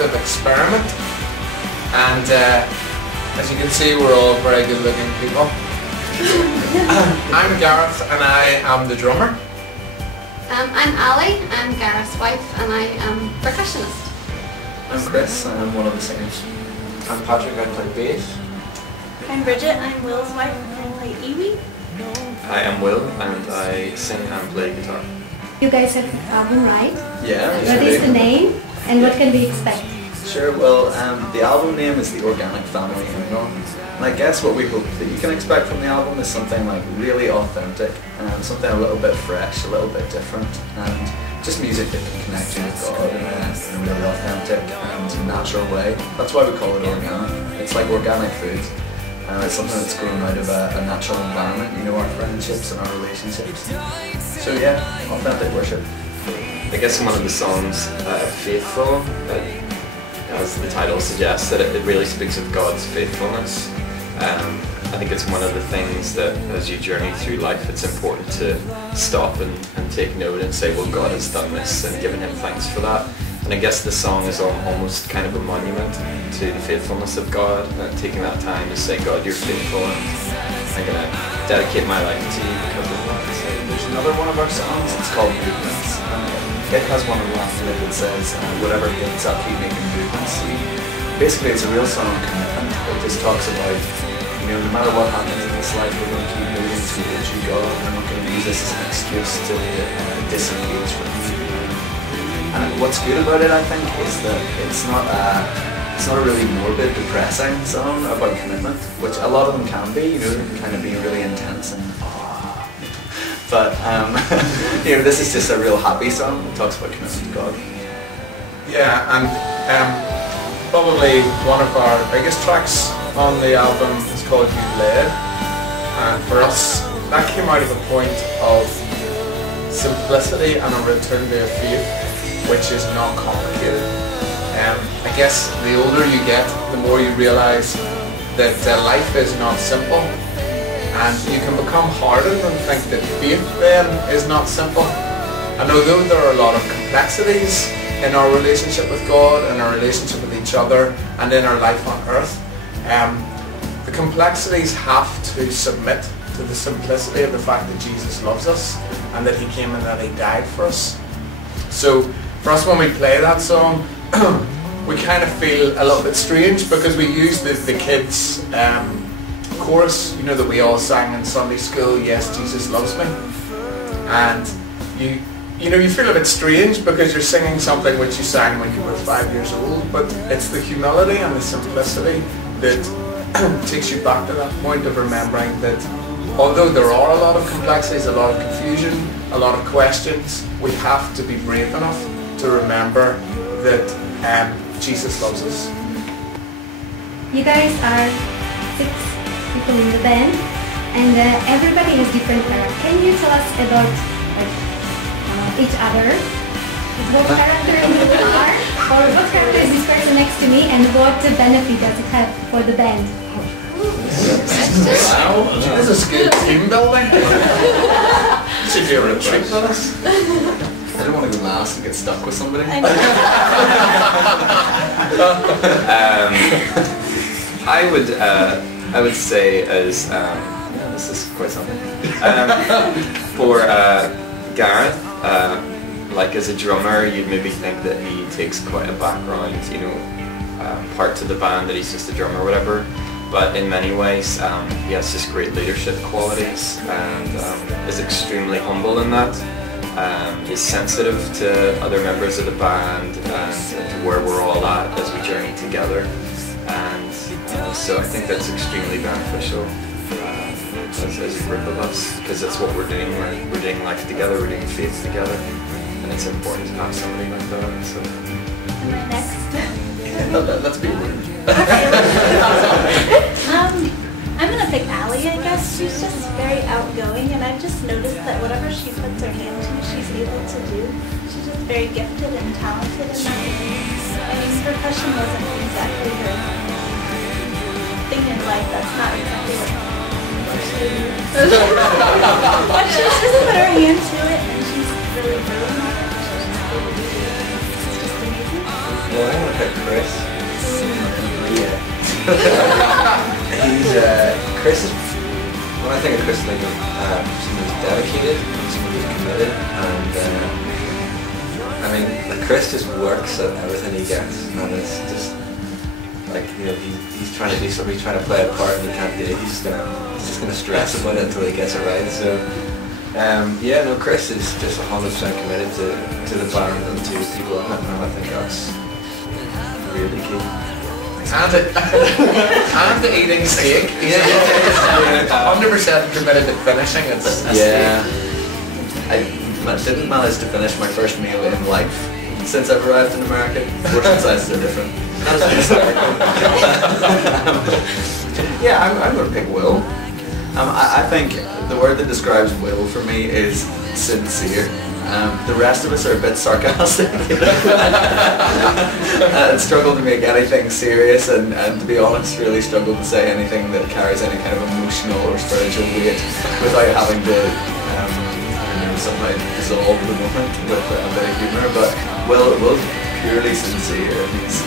active experiment. And as you can see, we're all very good looking people. I'm Gareth and I am the drummer. I'm Ali, I'm Gareth's wife and I am percussionist. I'm Chris, I'm one of the singers. I'm Patrick, I play bass. I'm Bridget, I'm Will's wife and I play Iwi. Hi, I'm Will and I sing and play guitar. You guys have an album, right? Yeah. What is the name and what can we expect? Sure, well, the album name is The Organic Family Hymnal. And I guess what we hope that you can expect from the album is something like really authentic and something a little bit fresh, a little bit different, and just music that can connect you with God in a really authentic and natural way. That's why we call it organic. It's like organic food. And it's something that's grown out of a natural environment, you know, our friendships and our relationships. So yeah, authentic worship. I guess in one of the songs, Faithful, as the title suggests, that it really speaks of God's faithfulness. I think it's one of the things that as you journey through life, it's important to stop and take note and say, well, God has done this, and giving him thanks for that. And I guess the song is almost kind of a monument to the faithfulness of God, and taking that time to say, God, you're faithful, and I'm going to dedicate my life to you because of that. So there's another one of our songs, it's called Movements. It has one of the lines in it that says, whatever hits, I'll keep making movements. Basically, it's a real song of commitment. It just talks about, you know, no matter what happens in this life, we're going to keep moving towards you, God. We're not going to use this as an excuse to disengage from you. And what's good about it, I think, is that it's not a really morbid, depressing song about commitment, which a lot of them can be, you know, they can kind of be really intense and but you know, this is just a real happy song that talks about commitment to God. Yeah, and probably one of our biggest tracks on the album is called You Led, and for us that came out of a point of simplicity and a return to a faith which is not complicated. I guess the older you get, the more you realise that life is not simple, and you can become hardened and think that faith then is not simple. And although there are a lot of complexities in our relationship with God, in our relationship with each other, and in our life on earth, the complexities have to submit to the simplicity of the fact that Jesus loves us and that he came and that he died for us. So for us, when we play that song, we kind of feel a little bit strange because we use the kids' chorus, you know, that we all sang in Sunday school, Yes, Jesus Loves Me. And you know, you feel a bit strange because you're singing something which you sang when you were 5 years old, but it's the humility and the simplicity that takes you back to that point of remembering that although there are a lot of complexities, a lot of confusion, a lot of questions, we have to be brave enough to remember that Jesus loves us. You guys are 6 people in the band, and everybody has different characters. Can you tell us about each other? What character you are, or what character is this person next to me, and what benefit does it have for the band? Wow, this is good team building. Should do a retreat with us. I don't want to go last and get stuck with somebody. I would say as yeah, this is quite something. For Gareth, like as a drummer, you'd maybe think that he takes quite a background, you know, part to the band, that he's just a drummer or whatever. But in many ways, he has just great leadership qualities and is extremely humble in that. Is sensitive to other members of the band and to where we're all at as we journey together, and so I think that's extremely beneficial as a group of us, because that's what we're doing. We're doing life together, we're doing faith together, and it's important to have somebody like that. So. Next. Let's be rude. I'm gonna pick Ali, I guess. She's just very outgoing, and I've just noticed that whatever she puts her hand to, she's able to do. She's just very gifted and talented in that. I mean, percussion wasn't exactly her thing in life. That's not exactly what she did. But she's just put her hand to it, and she's really on it. She's just able to do it. It's just amazing. Well, I'm gonna pick Chris. He's Chris is, when I think of Chris, I think of someone who's dedicated, someone who's committed, and I mean, like, Chris just works at everything he gets, and it's just like, you know, he's trying to do something, he's trying to play a part and he can't do it. He's just gonna stress about it until he gets it right. So yeah, no, Chris is just 100% committed to the band and to people in it, and I think that's really key. And to eating steak. Yeah. 100% committed to finishing it. Yeah. I didn't manage to finish my first meal in life since I've arrived in America. Portion sizes are different. Yeah, I'm going to pick Will. I think the word that describes Will for me is sincere. The rest of us are a bit sarcastic. Struggle to make anything serious, and to be honest, really struggle to say anything that carries any kind of emotional or spiritual weight without having to somehow dissolve the moment with a bit of humour. But Will's purely sincere. He's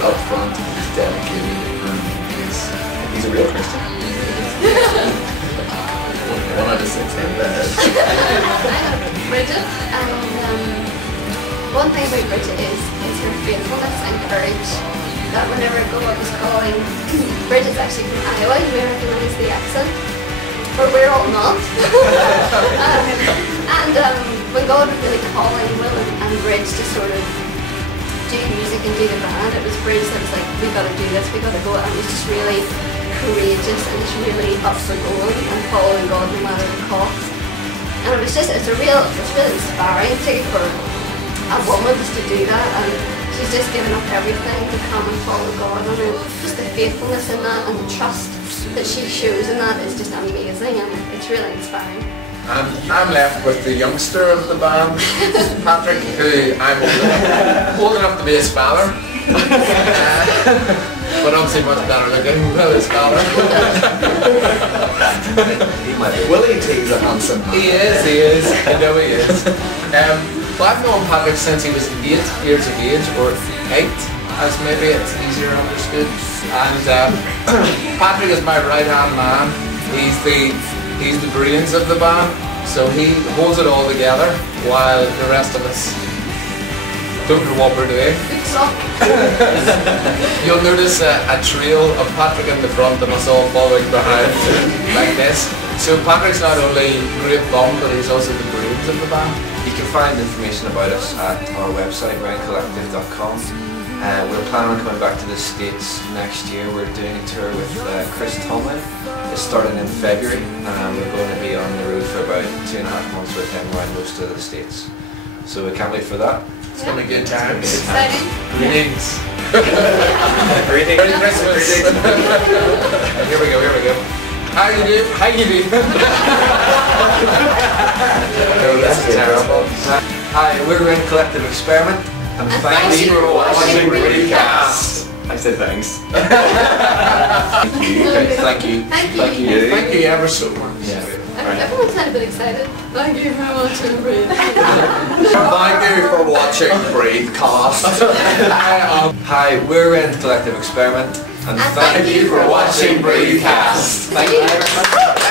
upfront, he's dedicated, and he's a real Christian. 1 out of 6 in bed. Bridget, and one thing about Bridget is her faithfulness and courage. That whenever God was calling, Bridget's actually from Iowa, you may recognise the accent, but we're all not. And when God was really calling Will and Bridge to sort of do music and do the band, it was Bridge that was like, we gotta do this, we gotta go, and it was just really courageous and just really up for going and following God no matter the cost. And it was just, it's really inspiring too for a woman just to do that, and she's just given up everything to come and follow God, and just the faithfulness in that and the trust that she shows in that is just amazing, and it's really inspiring. And I'm left with the youngster of the band, Patrick, who I'm old enough to be his father. But obviously much better looking than his father. Willie T's a handsome man. He is. I know he is. Well, I've known Patrick since he was 8 years of age, or 8, as maybe it's easier understood. And Patrick is my right-hand man. He's the brains of the band, so he holds it all together while the rest of us don't know what we're doing. You'll notice a trail of Patrick in the front and us all following behind like this. So Patrick's not only great fun, but he's also the brains of the band. You can find information about us at our website, rendcollective.com. We're planning on coming back to the States next year. We're doing a tour with Chris Tomlin. It's starting in February, and we're going to be on the road for about 2.5 months with him around most of the States. So we can't wait for that. It's going to be good times. Exciting. Greetings. Greetings. Merry Christmas. Here we go. How you do? No, that's terrible. Hi, we're Rend Collective Experiment, and thank you for watching Recast. I said thanks. Thank you. Thank you. Thank you ever so much. Yeah. Everyone's kind of been excited. Thank you very much, everybody. Thank you for watching Recast. Hi, we're Rend Collective Experiment, and thank you for watching Recast. Thank you very much.